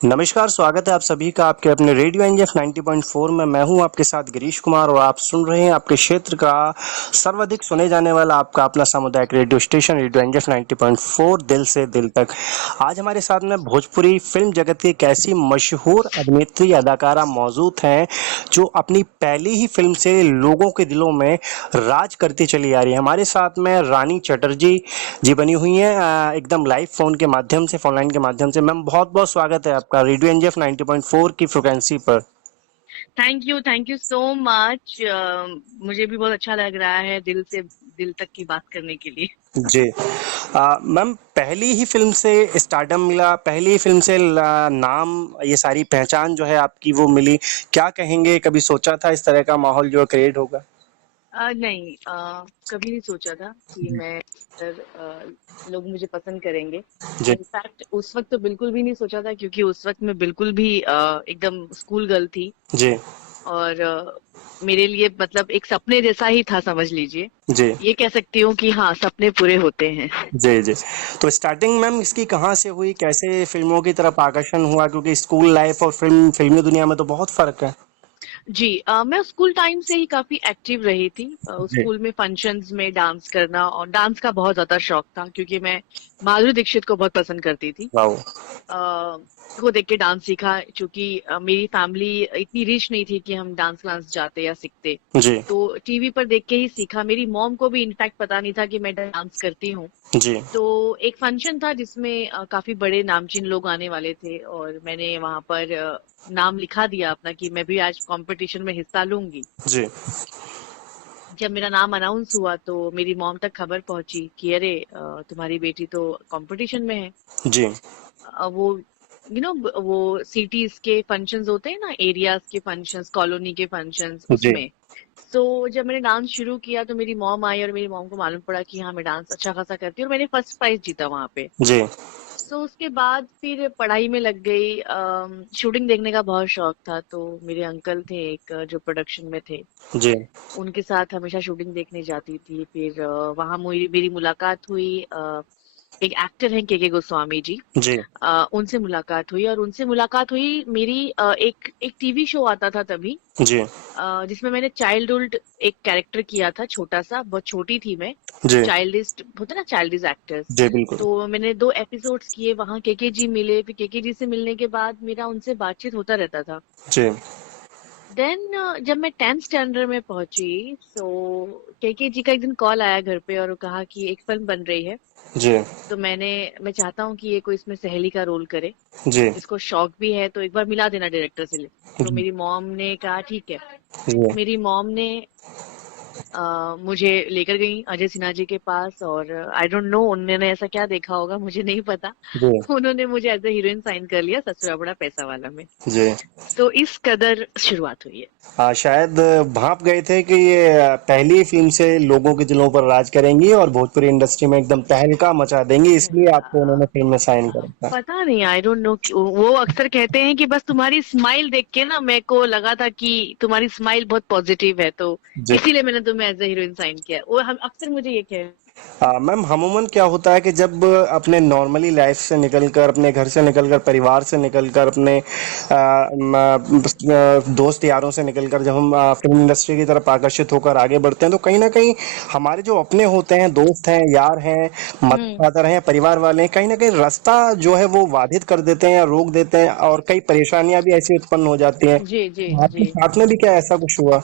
नमस्कार, स्वागत है आप सभी का आपके अपने रेडियो एनजेफ 90.4 में। मैं हूं आपके साथ गिरीश कुमार और आप सुन रहे हैं आपके क्षेत्र का सर्वाधिक सुने जाने वाला आपका अपना सामुदायिक रेडियो स्टेशन रेडियो एनजेफ 90.4 दिल से दिल तक। आज हमारे साथ में भोजपुरी फिल्म जगत की एक ऐसी मशहूर अभिनेत्री अदाकारा मौजूद हैं जो अपनी पहली ही फिल्म से लोगों के दिलों में राज करती चली आ रही है। हमारे साथ में रानी चटर्जी जी बनी हुई हैं एकदम लाइव फोन के माध्यम से, फोन लाइन के माध्यम से। मैम बहुत बहुत स्वागत है आपका रेडियो एनजेफ 90.4 की फ्रिक्वेंसी पर। Thank you so much. मुझे भी बहुत अच्छा लग रहा है दिल से दिल तक की बात करने के लिए। जी मैम, पहली ही फिल्म से स्टारडम मिला, पहली ही फिल्म से नाम, ये सारी पहचान जो है आपकी वो मिली। क्या कहेंगे, कभी सोचा था इस तरह का माहौल जो क्रिएट होगा? नहीं, कभी नहीं सोचा था कि मैं लोग मुझे पसंद करेंगे। जी इनफैक्ट उस वक्त तो बिल्कुल भी नहीं सोचा था, क्योंकि उस वक्त मैं बिल्कुल भी एकदम स्कूल गर्ल थी। जी और मेरे लिए मतलब एक सपने जैसा ही था, समझ लीजिए। जी ये कह सकती हूँ कि हाँ, सपने पूरे होते हैं। जी जी। तो स्टार्टिंग मैम इसकी कहाँ से हुई, कैसे फिल्मों की तरफ आकर्षण हुआ? क्योंकि स्कूल लाइफ और फिल्मी दुनिया में तो बहुत फर्क है। जी, मैं स्कूल टाइम से ही काफी एक्टिव रही थी। जी। स्कूल में फंक्शंस में डांस करना, और डांस का बहुत ज्यादा शौक था, क्योंकि मैं माधुरी दीक्षित को बहुत पसंद करती थी। वाओ। अ, को देख के डांस सीखा, क्योंकि मेरी फैमिली इतनी रिच नहीं थी कि हम डांस क्लास जाते या सीखते। जी तो टीवी पर देख के ही सीखा। मेरी मॉम को भी इनफैक्ट पता नहीं था कि मैं डांस करती हूँ। जी तो एक फंक्शन था जिसमें काफी बड़े नामचीन लोग आने वाले थे, और मैंने वहां पर नाम लिखा दिया अपना कि मैं भी आज कंपटीशन में हिस्सा लूंगी। जी जब मेरा नाम अनाउंस हुआ तो मेरी मॉम तक खबर पहुंची कि अरे, तुम्हारी बेटी तो कंपटीशन में है। जी वो वो सिटीज के फंक्शंस होते हैं ना, एरियाज के फंक्शंस, कॉलोनी के फंक्शंस, जी उसमें। तो जब मैंने डांस शुरू किया तो मेरी मॉम आई, और मेरी मॉम को मालूम पड़ा कि हाँ, मैं डांस अच्छा खासा करती हूँ, और मैंने फर्स्ट प्राइज जीता वहां पे। जी तो उसके बाद फिर पढ़ाई में लग गई। शूटिंग देखने का बहुत शौक था, तो मेरे अंकल थे एक, जो प्रोडक्शन में थे। जी उनके साथ हमेशा शूटिंग देखने जाती थी। फिर वहां मेरी मुलाकात हुई। एक एक्टर हैं के गोस्वामी जी। जी उनसे मुलाकात हुई, और उनसे मुलाकात हुई मेरी एक एक टीवी शो आता था तभी, जी जिसमें मैंने चाइल्डहुड एक कैरेक्टर किया था, छोटा सा, बहुत छोटी थी मैं। जी चाइल्डिस्ट होते ना, चाइल्डिश एक्टर्स। जी बिल्कुल। तो मैंने 2 एपिसोड्स किए वहां। केके जी मिले, फिर केके जी से मिलने के बाद मेरा उनसे बातचीत होता रहता था। जी देन जब मैं 10th स्टैंडर्ड में पहुंची, तो केके जी का एक दिन कॉल आया घर पे, और वो कहा कि एक फिल्म बन रही है। जी तो मैं चाहता हूँ कि ये कोई इसमें सहेली का रोल करे। जी इसको शौक भी है, तो एक बार मिला देना डायरेक्टर से। तो जी मेरी मॉम ने कहा ठीक है। जी मेरी मॉम ने मुझे लेकर गई अजय सिन्हा जी के पास, और आई डोंट नो उन्होंने ऐसा क्या देखा होगा, मुझे नहीं पता। जी उन्होंने मुझे एज ए हीरोइन साइन कर लिया ससुरा बड़ा पैसा वाला में। जी। तो इस कदर शुरुआत हुई है। शायद भाप गए थे कि ये पहली फिल्म से लोगों के दिलों पर राज करेंगी और भोजपुरी इंडस्ट्री में एकदम तहलका मचा देंगी, इसलिए आपको उन्होंने फिल्म में साइन करा था। पता नहीं, आई डोंट नो। वो अक्सर कहते हैं कि बस तुम्हारी स्माइल देख के ना मेरे को लगा था कि तुम्हारी स्माइल बहुत पॉजिटिव है, तो जी। इसीलिए मैंने तुम्हें एज ए हीरोइन साइन किया। वो हम अक्सर मुझे ये कह। मैम, अमूमन क्या होता है कि जब अपने नॉर्मली लाइफ से निकलकर, अपने घर से निकलकर, परिवार से निकलकर, अपने दोस्त यारों से निकलकर जब हम फिल्म इंडस्ट्री की तरफ आकर्षित होकर आगे बढ़ते हैं, तो कहीं ना कहीं हमारे जो अपने होते हैं, दोस्त हैं, यार हैं, मदर हम्म। फादर हैं या परिवार वाले हैं, कहीं ना कहीं रास्ता जो है वो बाधित कर देते हैं या रोक देते हैं, और कई परेशानियां भी ऐसी उत्पन्न हो जाती हैं। जी जी आपके जी। साथ में भी क्या ऐसा कुछ हुआ?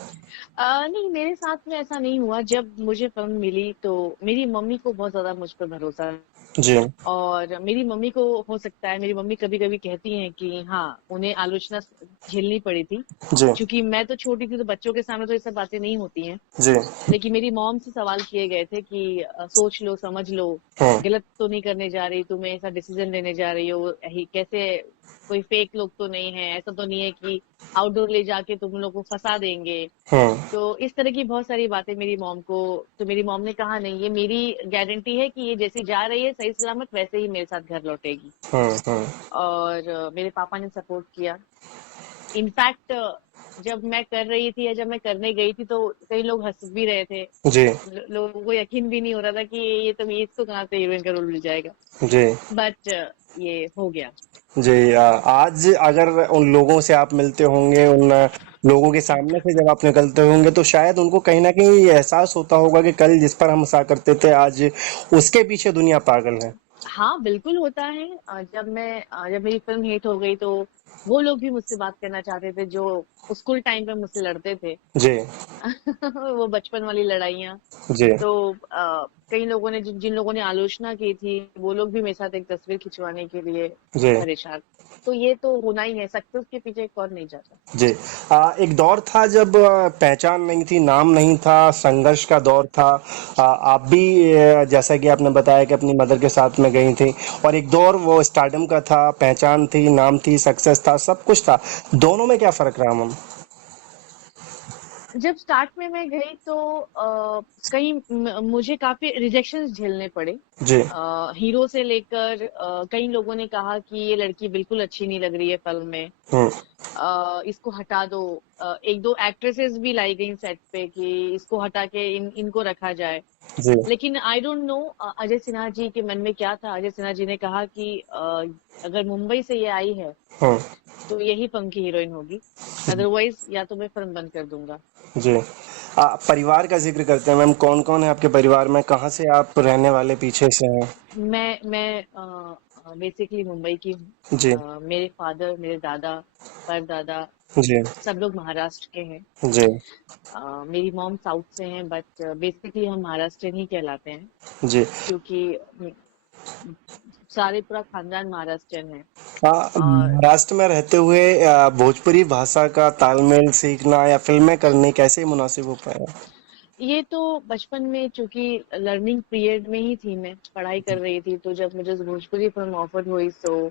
नहीं, मेरे साथ में ऐसा नहीं हुआ। जब मुझे फिल्म मिली तो मेरी मम्मी को बहुत ज्यादा मुझ पर भरोसा। जी और मेरी मम्मी को, हो सकता है, मेरी मम्मी कभी कभी कहती हैं कि हाँ, उन्हें आलोचना झेलनी पड़ी थी। जी क्योंकि मैं तो छोटी थी, तो बच्चों के सामने तो ये सब बातें नहीं होती हैं। जी। लेकिन मेरी मॉम से सवाल किए गए थे कि सोच लो, समझ लो, हम्म गलत तो नहीं करने जा रही, तुम्हें ऐसा डिसीजन लेने जा रही हो, कैसे, कोई फेक लोग तो नहीं है, ऐसा तो नहीं है कि आउटडोर ले जाके तुम लोग को फंसा देंगे। हम्म तो इस तरह की बहुत सारी बातें मेरी मॉम को। तो मेरी मॉम ने कहा नहीं, ये मेरी गारंटी है कि ये जैसी जा रही है सही सलामत, वैसे ही मेरे साथ घर लौटेगी। हम्म। और मेरे पापा ने सपोर्ट किया। इनफैक्ट जब मैं कर रही थी या जब मैं करने गई थी, तो कई लोग हंस भी रहे थे। जी लोगों को यकीन भी नहीं हो रहा था कि ये तो, ये इसको कहाँ से हीरोइन का रोल मिल जाएगा। जी बट ये हो गया। जी, आज अगर उन लोगों से आप मिलते होंगे, उन लोगों के सामने से जब आप निकलते होंगे, तो शायद उनको कहीं न कहीं ये एहसास होता होगा कि कल जिस पर हम हँसा करते थे, आज उसके पीछे दुनिया पागल है। हाँ, बिल्कुल होता है। जब मेरी फ़िल्म हिट हो गई तो वो लोग भी मुझसे बात करना चाहते थे जो स्कूल टाइम पे मुझसे लड़ते थे। जी, वो बचपन वाली लड़ाइयाँ। जी, तो कई लोगों ने जिन लोगों ने आलोचना की थी वो लोग भी मेरे साथ एक तस्वीर खिंचवाने के लिए जी, परेशान। तो ये तो होना ही है, सक्सेस के पीछे कौन नहीं जाता। जी। एक दौर था जब पहचान नहीं थी, नाम नहीं था, संघर्ष का दौर था। आप भी जैसा कि आपने बताया कि अपनी मदर के साथ में गई थी, और एक दौर वो स्टारडम का था, पहचान थी, नाम थी, सक्सेस था, सब कुछ था। दोनों में क्या फ़र्क रहा मैम? जब स्टार्ट में मैं गई तो मुझे काफी रिजेक्शंस झेलने पड़े। जी, हीरो से लेकर कई लोगों ने कहा कि ये लड़की बिल्कुल अच्छी नहीं लग रही है फिल्म में, हुँ, इसको हटा दो। एक दो एक्ट्रेसेस भी लाई गई सेट पे कि इसको हटा के इनको रखा जाए। जी, लेकिन I don't know Ajay Sinha ji के मन में क्या था। अजय सिन्हा जी ने कहा कि अगर मुंबई से ये आई है हुँ, तो यही फिल्म की हीरोइन होगी, अदरवाइज या तो मैं फिल्म बंद कर दूंगा। जी। परिवार का ज़िक्र करते हैं मैम, कौन-कौन है आपके परिवार में? कहाँ से आप रहने वाले, पीछे से हैं? मैं बेसिकली मुंबई की हूँ। जी, मेरे फादर, मेरे दादा, परदादा जी, सब लोग महाराष्ट्र के हैं। जी, मेरी मॉम साउथ से हैं बट बेसिकली हम महाराष्ट्रियन ही कहलाते हैं जी। क्योंकि सारे पूरा खानदान महाराष्ट्रियन है। और महाराष्ट्र में रहते हुए भोजपुरी भाषा का तालमेल सीखना या फ़िल्में करनी कैसे मुनासिब हो पाया? ये तो बचपन में चूंकि लर्निंग पीरियड में ही थी, मैं पढ़ाई कर रही थी तो जब मुझे भोजपुरी फिल्म ऑफर हुई तो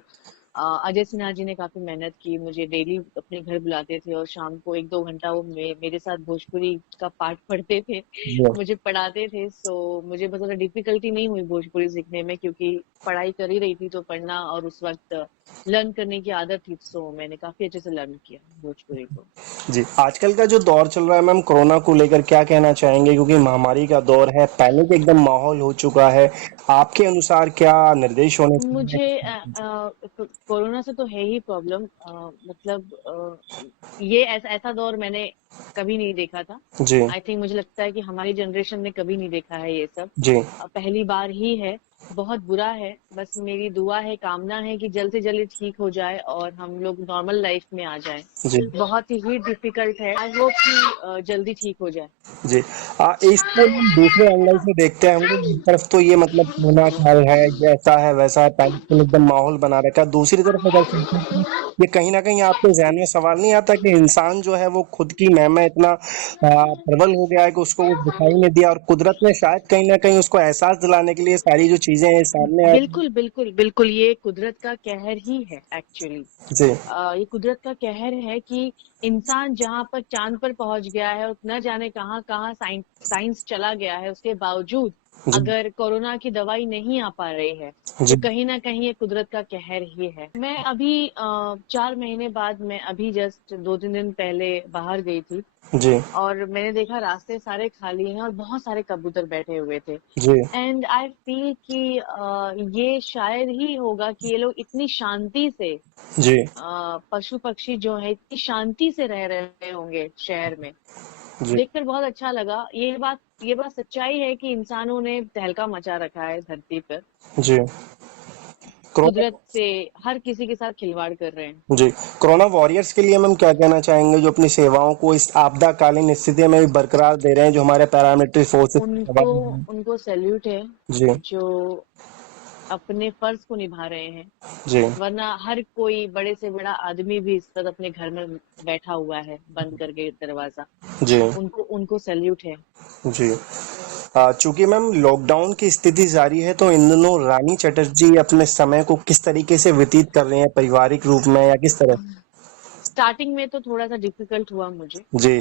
अजय सिन्हा जी ने काफी मेहनत की, मुझे डेली अपने घर बुलाते थे और शाम को एक दो घंटा वो मेरे साथ भोजपुरी का पाठ पढ़ते थे, जी, मुझे पढ़ाते थे। सो मुझे बहुत ज्यादा डिफिकल्टी नहीं हुई भोजपुरी सीखने में क्योंकि पढ़ाई कर ही रही थी तो पढ़ना और उस वक्त लर्न करने की आदत थी। सो मैंने काफी अच्छे से लर्न किया भोजपुरी को। जी। आजकल का जो दौर चल रहा है मैम, कोरोना को लेकर क्या कहना चाहेंगे? क्योंकि महामारी का दौर है, पैनिक एकदम माहौल हो चुका है। आपके अनुसार क्या निर्देश होने मुझे चाहिए? कोरोना से तो है ही प्रॉब्लम। मतलब ये ऐसा ऐसा दौर मैंने कभी नहीं देखा था। जी, आई थिंक मुझे लगता है कि हमारी जनरेशन ने कभी नहीं देखा है ये सब। जी, पहली बार ही है। बहुत बुरा है। बस मेरी दुआ है, कामना है कि जल्द से जल्द ठीक हो जाए और हम लोग नॉर्मल लाइफ में आ जाएं। जी, बहुत ही डिफिकल्ट है। आई होप कि जल्दी ठीक हो जाए। जी। इसको हम दूसरे एंगल से देखते हैं, हम लोग एक तरफ तो ये मतलब कोरोना काल है, ये ऐसा है, वैसा है, पैनिक एकदम माहौल बना रखा है। दूसरी तरफ अगर सोचें कि ये कहीं न कहीं आपके ज़हन में सवाल नहीं आता कि इंसान जो है वो खुद की मैं इतना प्रबल हो गया है कि उसको कुछ दिखाई नहीं दिया, और कुदरत ने शायद कहीं न कहीं उसको एहसास दिलाने के लिए सारी जो चीज़ें हैं सामने आई। बिल्कुल बिल्कुल बिल्कुल, ये कुदरत का कहर ही है एक्चुअली। जी, ये कुदरत का कहर है कि इंसान जहाँ पर चांद पर पहुंच गया है और न जाने कहाँ कहाँ साइंस चला गया है, उसके बावजूद जी, अगर कोरोना की दवाई नहीं आ पा रही है तो जी, कहीं ना कहीं ये कुदरत का कहर ही है। मैं अभी 4 महीने बाद, मैं अभी जस्ट 2-3 दिन पहले बाहर गई थी जी, और मैंने देखा रास्ते सारे खाली हैं और बहुत सारे कबूतर बैठे हुए थे। जी, एंड आई फील कि ये शायद ही होगा कि ये लोग इतनी शांति से, जी, पशु पक्षी जो है इतनी शांति से रह रहे होंगे शहर में। जी, देखकर बहुत अच्छा लगा। ये बात सच्चाई है कि इंसानों ने तहलका मचा रखा है धरती पर। जी। कोरोना कुदरत से हर किसी के साथ खिलवाड़ कर रहे हैं। जी, कोरोना वॉरियर्स के लिए मैम क्या कहना चाहेंगे, जो अपनी सेवाओं को इस आपदाकालीन स्थिति में भी बरकरार दे रहे हैं, जो हमारे पैरामिलिट्री फोर्सेस के उनको जवान हैं? उनको सैल्यूट है जी, जो अपने फर्ज को निभा रहे हैं। जी, वरना हर कोई बड़े से बड़ा आदमी भी इस वक्त अपने घर में बैठा हुआ है बंद करके दरवाजा। जी, उनको उनको सैल्यूट है। जी। चूंकि मैम लॉकडाउन की स्थिति जारी है, तो इन दिनों रानी चटर्जी अपने समय को किस तरीके से व्यतीत कर रहे हैं, पारिवारिक रूप में या किस तरह? स्टार्टिंग में तो थोड़ा सा डिफिकल्ट हुआ मुझे। जी,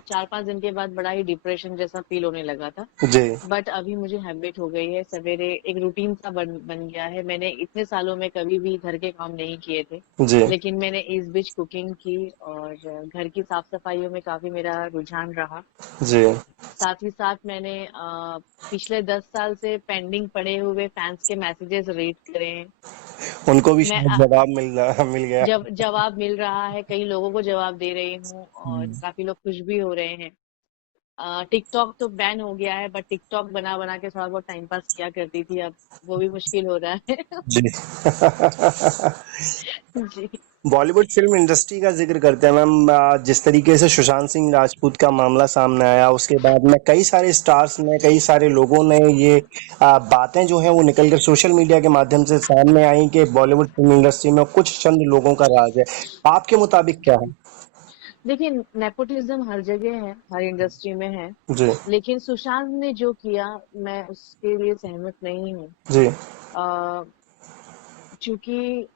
4-5 दिन के बाद बड़ा ही डिप्रेशन जैसा फील होने लगा था। जी बट अभी मुझे हैबिट हो गई है, सवेरे एक रूटीन सा बन गया है। मैंने इतने सालों में कभी भी घर के काम नहीं किए थे, जी लेकिन मैंने इस बीच कुकिंग की और घर की साफ सफाइयों में काफी मेरा रुझान रहा। जी। साथ ही साथ मैंने पिछले 10 साल से पेंडिंग पड़े हुए फैंस के मैसेजेस रीड करे हैं। उनको भी मैं शायद जवाब मिल गया। जब जवाब मिल रहा है, कई लोगों को जवाब दे रही हूँ और हम्म। काफी लोग खुश भी हो रहे हैं। टिकटॉक तो बैन हो गया है, बट टिकटॉक बना बना के थोड़ा बहुत टाइम पास किया करती थी, अब वो भी मुश्किल हो रहा है। जी। जी। बॉलीवुड फिल्म इंडस्ट्री का जिक्र करते हैं मैम, जिस तरीके से सुशांत सिंह राजपूत का मामला सामने आया उसके बाद में कई सारे स्टार्स ने, कई सारे लोगों ने ये बातें जो हैं वो निकलकर सोशल मीडिया के माध्यम से सामने आई कि बॉलीवुड फिल्म इंडस्ट्री में कुछ चंद लोगों का राज है। आपके मुताबिक क्या है? देखिए, नेपोटिज्म हर जगह है, हर इंडस्ट्री में है। जी लेकिन सुशांत ने जो किया, मैं उसके लिए सहमत नहीं हूँ। जी चूंकि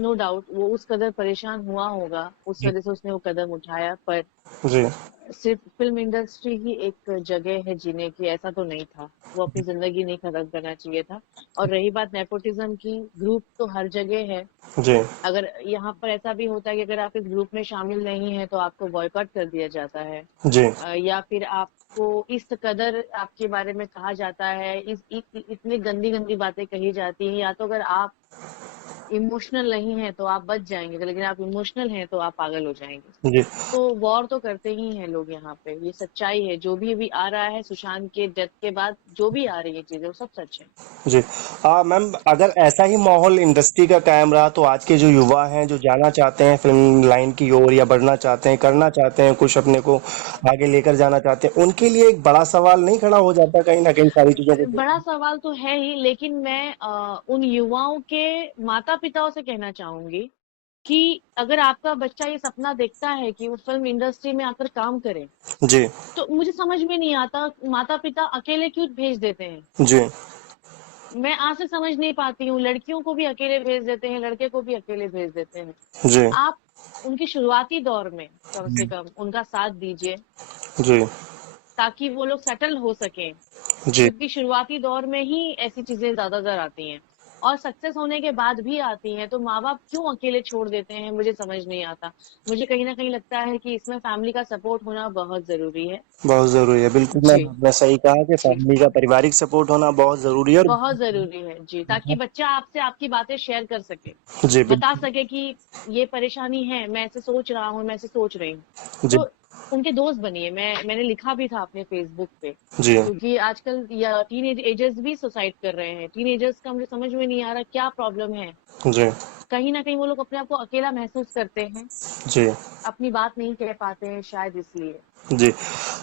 नो डाउट वो उस कदर परेशान हुआ होगा, उस जी वजह से उसने वो कदम उठाया, पर जी सिर्फ फिल्म इंडस्ट्री ही एक जगह है जीने की, ऐसा तो नहीं था। वो अपनी जिंदगी नहीं खत्म करना चाहिए था। और रही बात नेपोटिज्म की, ग्रुप तो हर जगह है। जी अगर यहाँ पर ऐसा भी होता है कि अगर आप इस ग्रुप में शामिल नहीं है तो आपको बॉयकॉट कर दिया जाता है, जी या फिर आपको इस कदर आपके बारे में कहा जाता है, इतनी गंदी गंदी बातें कही जाती हैं। या तो अगर आप इमोशनल नहीं है तो आप बच जाएंगे, लेकिन आप इमोशनल हैं तो आप पागल हो जाएंगे। जी तो वॉर तो करते ही हैं लोग यहाँ पे, ये सच्चाई है। जो भी आ रहा है सुशांत के डेथ के बाद, जो भी आ रही है चीजें, वो सब सच है। जी। मैम, अगर ऐसा ही माहौल इंडस्ट्री का कायम रहा तो आज के जो युवा हैं जो जाना चाहते हैं फिल्म लाइन की ओर या बढ़ना चाहते हैं, करना चाहते हैं, कुछ अपने को आगे लेकर जाना चाहते हैं, उनके लिए एक बड़ा सवाल नहीं खड़ा हो जाता कहीं ना कहीं सारी चीजों को? बड़ा सवाल तो है ही, लेकिन मैं उन युवाओं के माता पिताओं से कहना चाहूंगी कि अगर आपका बच्चा ये सपना देखता है कि वो फिल्म इंडस्ट्री में आकर काम करे, जी तो मुझे समझ में नहीं आता माता पिता अकेले क्यों भेज देते हैं। जी मैं आज से समझ नहीं पाती हूँ, लड़कियों को भी अकेले भेज देते हैं, लड़के को भी अकेले भेज देते हैं। जी आप उनके शुरुआती दौर में कम से कम उनका साथ दीजिए, जी ताकि वो लोग सेटल हो सकें, जी क्योंकि शुरुआती दौर में ही ऐसी चीजें ज्यादातर आती हैं और सक्सेस होने के बाद भी आती हैं। तो माँ बाप क्यों अकेले छोड़ देते हैं, मुझे समझ नहीं आता। मुझे कहीं ना कहीं लगता है कि इसमें फैमिली का सपोर्ट होना बहुत जरूरी है। बहुत जरूरी है, बिल्कुल मैम, जी। आपने सही कहा कि जी, फैमिली का पारिवारिक सपोर्ट होना बहुत जरूरी है। और बहुत जरूरी है जी, ताकि बच्चा आपसे आपकी बातें शेयर कर सके, जी बता बिल्कुल। सके कि ये परेशानी है, मैं ऐसे सोच रहा हूँ, मैं ऐसे सोच रही हूँ। जी तो उनके दोस्त बनिए। मैंने लिखा भी था अपने फेसबुक पे, जी क्योंकि आजकल या टीन एजर्स भी सुसाइड कर रहे हैं। टीन एजर्स का मुझे समझ में नहीं आ रहा क्या प्रॉब्लम है। जी कहीं ना कहीं वो लोग अपने आप को अकेला महसूस करते हैं, जी अपनी बात नहीं कह पाते हैं, शायद इसलिए। जी।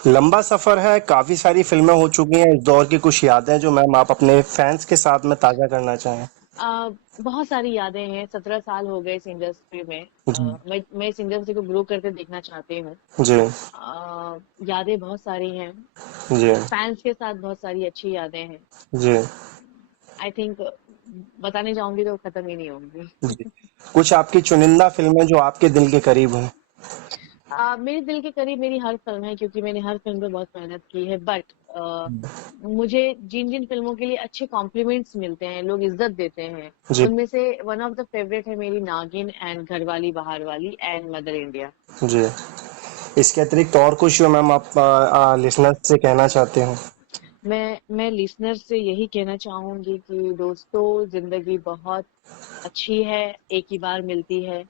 लंबा सफर है, काफी सारी फिल्में हो चुकी हैं, इस दौर की कुछ यादें जो मैम आप अपने फैंस के साथ में ताजा करना चाहें? आ, बहुत सारी यादें हैं। 17 साल हो गए इस इंडस्ट्री में। जी मैं इस इंडस्ट्री को ग्रो करते देखना चाहती हूँ। जी यादें बहुत सारी हैं, जी फैंस के साथ बहुत सारी अच्छी यादें हैं। जी आई थिंक बताने जाऊंगी तो खत्म ही नहीं जी। होंगी। कुछ आपकी चुनिंदा फिल्में जो आपके दिल के करीब हों? मेरे दिल के करीब मेरी हर फिल्म है, क्योंकि मैंने हर फिल्म पे बहुत मेहनत की है। बट मुझे जिन जिन फिल्मों के लिए अच्छे कॉम्प्लीमेंट्स मिलते हैं, लोग इज्जत देते हैं, जी उनमें से वन ऑफ द फेवरेट है मेरी नागिन एंड घरवाली बाहर वाली एंड मदर इंडिया। जी। इसके अतिरिक्त और कुछ जो मैम आप लिसनर्स से कहना चाहते हो? मैं लिसनर से यही कहना चाहूंगी कि दोस्तों, जिंदगी बहुत अच्छी है, एक ही बार मिलती है,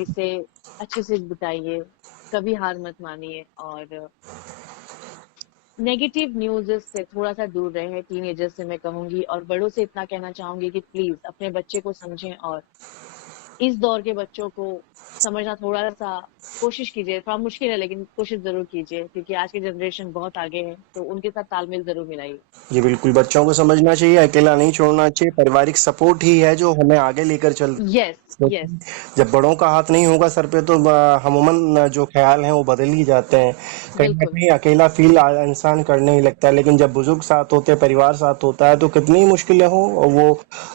इसे अच्छे से बिताइए, कभी हार मत मानिए और नेगेटिव न्यूज़ से थोड़ा सा दूर रहें। टीनेजर्स से मैं कहूंगी, और बड़ों से इतना कहना चाहूंगी कि प्लीज अपने बच्चे को समझें और इस दौर के बच्चों को समझना थोड़ा सा कोशिश कीजिए। थोड़ा मुश्किल है, लेकिन कोशिश जरूर कीजिए, क्योंकि आज की जनरेशन बहुत आगे है, तो उनके साथ तालमेल जरूर मिलाइए। जी बिल्कुल, बच्चों को समझना चाहिए, अकेला नहीं छोड़ना चाहिए, पारिवारिक सपोर्ट ही है जो हमें आगे लेकर चल। यस, यस, जब बड़ों का हाथ नहीं होगा सर पे तो अमूमन जो ख्याल हैं वो बदल ही जाते हैं। कहीं ना बिल्कुल, कहीं अकेला फील इंसान करने ही लगता है, लेकिन जब बुजुर्ग साथ होते हैं, परिवार साथ होता है तो कितनी मुश्किलें हो वो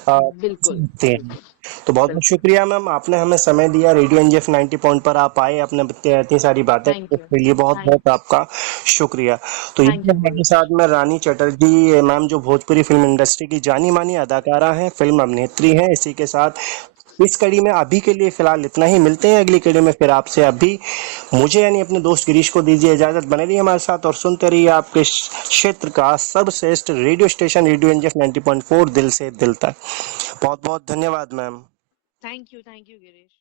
बिल्कुल, दिखते हैं। बिल्कुल। तो बहुत बहुत शुक्रिया मैम, आपने हमें समय दिया, रेडियो एनजीएफ 90 पॉइंट पर आप आए, अपने इतनी सारी बातें, थैंक यू। उसके लिए बहुत थैंक बहुत आपका शुक्रिया। तो ये थैंक यू हमारे गिरीश। साथ में रानी चटर्जी मैम, जो भोजपुरी फिल्म इंडस्ट्री की जानी मानी अदाकारा हैं, फिल्म अभिनेत्री हैं। इसी के साथ इस कड़ी में अभी के लिए फिलहाल इतना ही, मिलते हैं अगली कड़ी में फिर आपसे। अभी मुझे यानी अपने दोस्त गिरीश को दीजिए इजाजत, बने रहिए हमारे साथ और सुनते रहिए आपके क्षेत्र का सर्वश्रेष्ठ रेडियो स्टेशन रेडियो एनजीएफ 90.4, दिल से दिल तक। बहुत बहुत धन्यवाद मैम। Thank you Girish.